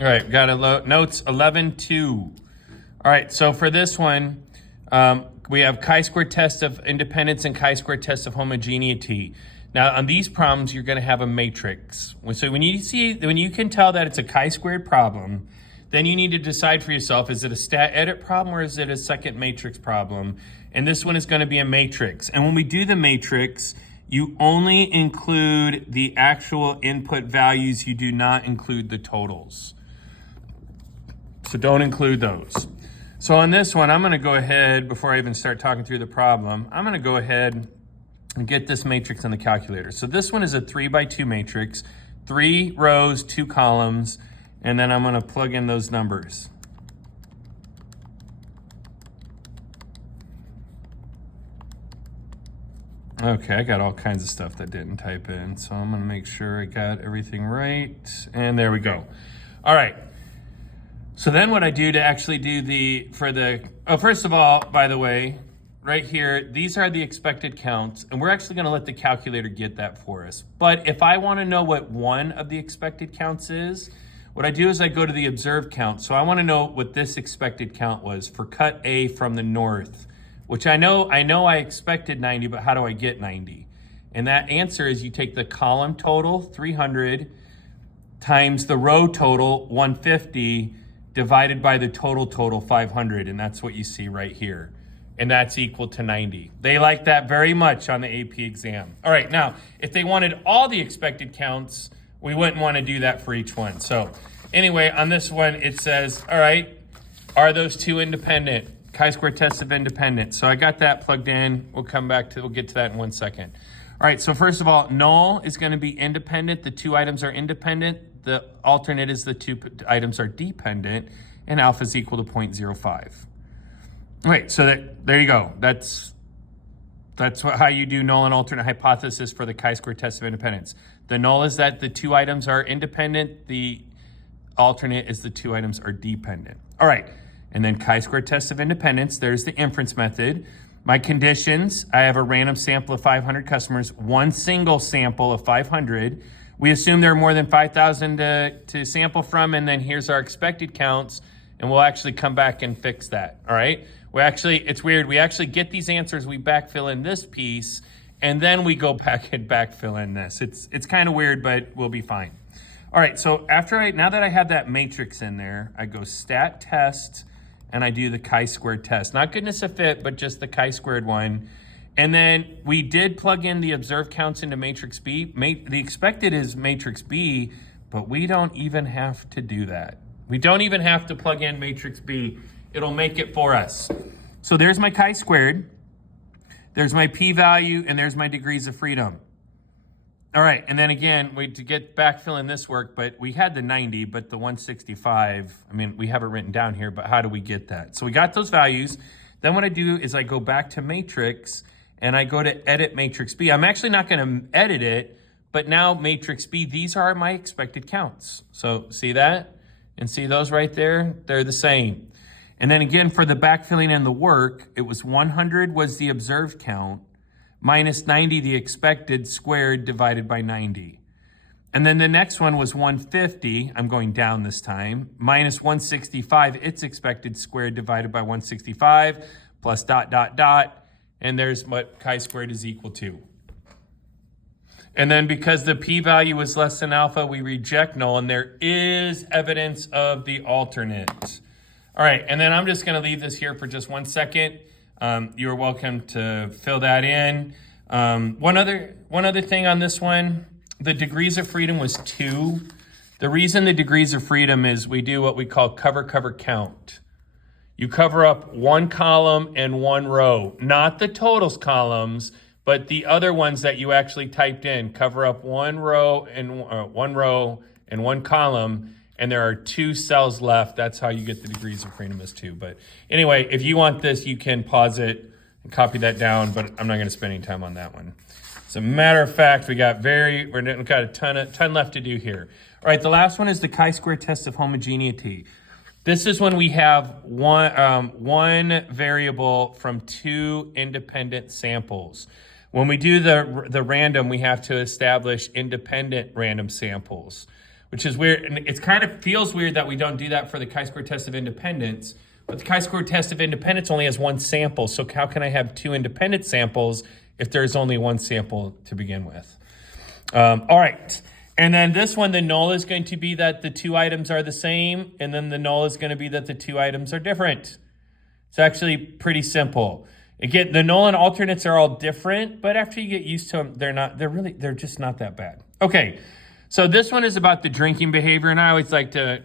All right, got a notes 11-2. All right, so for this one, we have chi-square test of independence and chi-square test of homogeneity. Now, on these problems, you're going to have a matrix. So when you can tell that it's a chi-squared problem, then you need to decide for yourself, is it a stat edit problem or is it a second matrix problem? And this one is going to be a matrix. And when we do the matrix, you only include the actual input values. You do not include the totals. So don't include those. So on this one, I'm going to go ahead, before I even start talking through the problem, I'm going to go ahead and get this matrix in the calculator. So this one is a 3x2 matrix, 3 rows, 2 columns, and then I'm going to plug in those numbers. Okay, I got all kinds of stuff that didn't type in, so I'm going to make sure I got everything right, and there we go. All right. So then what I do to actually do first of all, by the way, right here, these are the expected counts, and we're actually gonna let the calculator get that for us. But if I wanna know what one of the expected counts is, what I do is I go to the observed count. So I wanna know what this expected count was for cut A from the north, which I know I expected 90, but how do I get 90? And that answer is you take the column total, 300, times the row total, 150, divided by the total 500, and that's what you see right here. And that's equal to 90. They like that very much on the AP exam. All right, now, if they wanted all the expected counts, we wouldn't want to do that for each one. So anyway, on this one, it says, all right, are those two independent? Chi-square test of independence. So I got that plugged in. We'll get to that in 1 second. All right, so first of all, null is going to be independent. The two items are independent. The alternate is the two items are dependent, and alpha is equal to 0.05. All right, so there you go. That's how you do null and alternate hypothesis for the chi-square test of independence. The null is that the two items are independent. The alternate is the two items are dependent. All right, and then chi-square test of independence, there's the inference method. My conditions, I have a random sample of 500 customers, one single sample of 500. We assume there are more than 5,000 to sample from, and then here's our expected counts, and we'll actually come back and fix that, all right? It's weird, we actually get these answers, we backfill in this piece, and then we go back and backfill in this. It's kind of weird, but we'll be fine. All right, so now that I have that matrix in there, I go stat test, and I do the chi-squared test. Not goodness of fit, but just the chi-squared one. And then we did plug in the observed counts into matrix B. The expected is matrix B, but we don't even have to do that. We don't even have to plug in matrix B. It'll make it for us. So there's my chi-squared, there's my p-value, and there's my degrees of freedom. All right, and then again, to get backfill in this work, but we had the 90, but the 165, I mean, we have it written down here, but how do we get that? So we got those values. Then what I do is I go back to matrix, and I go to edit matrix B. I'm actually not going to edit it, but now matrix B, these are my expected counts. So see that? And see those right there? They're the same. And then again, for the backfilling and the work, it was 100 was the observed count, minus 90 the expected squared divided by 90. And then the next one was 150, I'm going down this time, minus 165, its expected squared divided by 165, plus ... And there's what chi-squared is equal to. And then because the p-value was less than alpha, we reject null, and there is evidence of the alternate. All right, and then I'm just gonna leave this here for just 1 second. You're welcome to fill that in. One other thing on this one, the degrees of freedom was 2. The reason the degrees of freedom is we do what we call cover count. You cover up one column and one row, not the totals columns, but the other ones that you actually typed in. Cover up one row and one column, and there are 2 cells left. That's how you get the degrees of freedom is 2. But anyway, if you want this, you can pause it and copy that down, but I'm not going to spend any time on that one. As a matter of fact, we've got a ton left to do here. All right, the last one is the chi-square test of homogeneity. This is when we have one variable from 2 independent samples. When we do the random, we have to establish independent random samples. which is weird. And it kind of feels weird that we don't do that for the chi-square test of independence. But the chi-square test of independence only has one sample. So how can I have two independent samples if there's only one sample to begin with? All right. And then this one, the null is going to be that the two items are the same. And then the null is going to be that the two items are different. It's actually pretty simple. Again, the null and alternates are all different, but after you get used to them, they're just not that bad. Okay, so this one is about the drinking behavior, and I always like to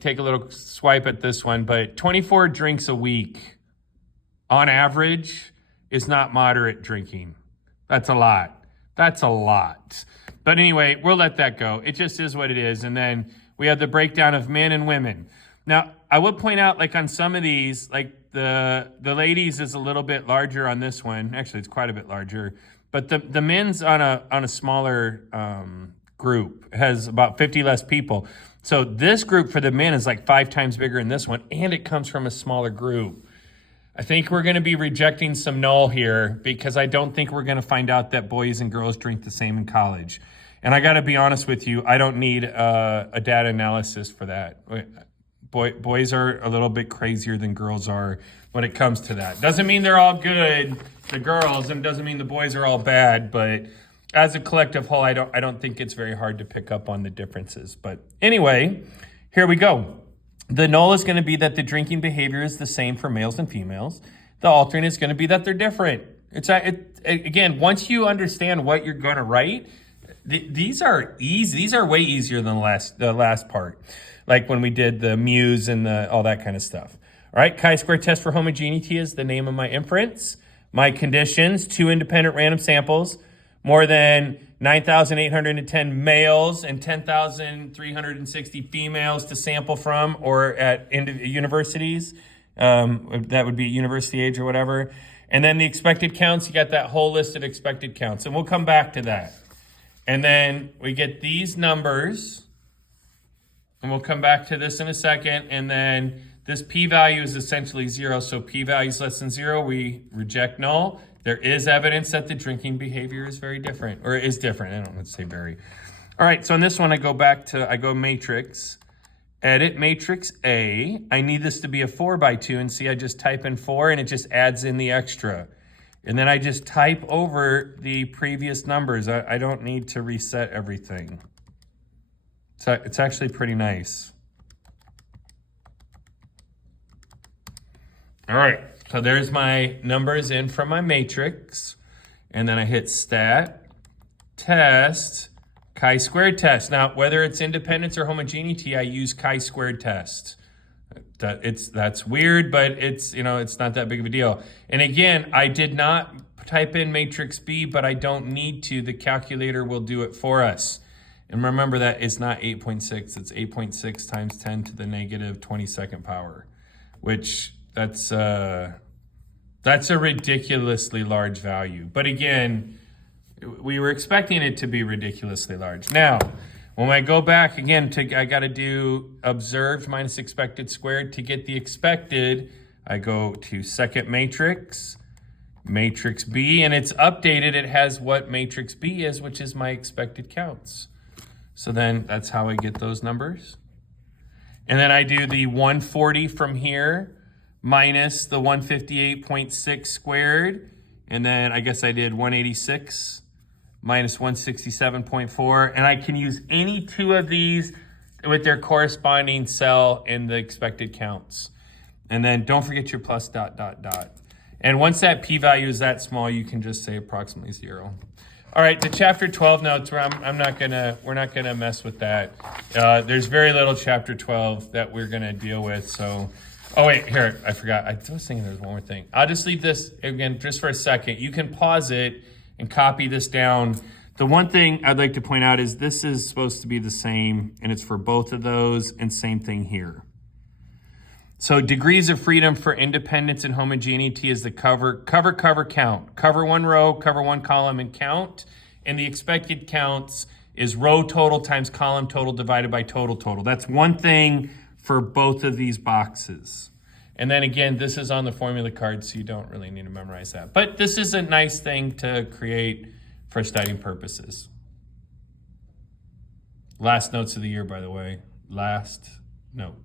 take a little swipe at this one, but 24 drinks a week on average is not moderate drinking. That's a lot. That's a lot. But anyway, we'll let that go. It just is what it is. And then we have the breakdown of men and women. Now, I would point out, like on some of these, like the ladies is a little bit larger on this one. Actually, it's quite a bit larger. But the men's on a smaller group has about 50 less people. So this group for the men is like 5 times bigger than this one, and it comes from a smaller group. I think we're going to be rejecting some null here because I don't think we're going to find out that boys and girls drink the same in college. And I got to be honest with you, I don't need a data analysis for that. Boys are a little bit crazier than girls are when it comes to that. Doesn't mean they're all good, the girls, and doesn't mean the boys are all bad, but as a collective whole, I don't think it's very hard to pick up on the differences. But anyway, here we go. The null is going to be that the drinking behavior is the same for males and females. The alternate is going to be that they're different. Again, once you understand what you're going to write, these are easy. These are way easier than the last part, like when we did the muse and all that kind of stuff. All right, chi-square test for homogeneity is the name of my inference. My conditions, 2 independent random samples, more than 9,810 males and 10,360 females to sample from, or at universities. That would be university age or whatever. And then the expected counts, you got that whole list of expected counts. And we'll come back to that. And then we get these numbers. And we'll come back to this in a second. And then this p-value is essentially 0. So p-value is less than 0. We reject null. There is evidence that the drinking behavior is very different, or is different. I don't want to say very. All right, so on this one, I go matrix, edit matrix A. I need this to be a 4x2, and see, I just type in 4, and it just adds in the extra. And then I just type over the previous numbers. I don't need to reset everything. So it's actually pretty nice. All right. So there's my numbers in from my matrix, and then I hit stat, test, chi-squared test. Now, whether it's independence or homogeneity, I use chi-squared test. That's weird, but it's not that big of a deal. And again, I did not type in matrix B, but I don't need to. The calculator will do it for us. And remember that it's not 8.6, it's 8.6 times 10 to the negative 22nd power, which that's a ridiculously large value. But again, we were expecting it to be ridiculously large. Now, when I go back again, I got to do observed minus expected squared. To get the expected, I go to second matrix, matrix B, and it's updated. It has what matrix B is, which is my expected counts. So then that's how I get those numbers. And then I do the 140 from here, minus the 158.6 squared, and then I guess I did 186 minus 167.4, and I can use any two of these with their corresponding cell in the expected counts. And then don't forget your plus ... And once that p-value is that small, you can just say approximately 0. All right, the chapter 12 notes, where we're not gonna mess with that. There's very little chapter 12 that we're gonna deal with, so. Oh wait, here, I forgot. I was thinking there's one more thing. I'll just leave this again just for a second. You can pause it and copy this down. The one thing I'd like to point out is this is supposed to be the same, and it's for both of those, and same thing here. So degrees of freedom for independence and homogeneity is the cover count. Cover one row, cover one column, and count. And the expected counts is row total times column total divided by total total. That's one thing for both of these boxes. And then again, this is on the formula card, so you don't really need to memorize that. But this is a nice thing to create for studying purposes. Last notes of the year, by the way. Last notes.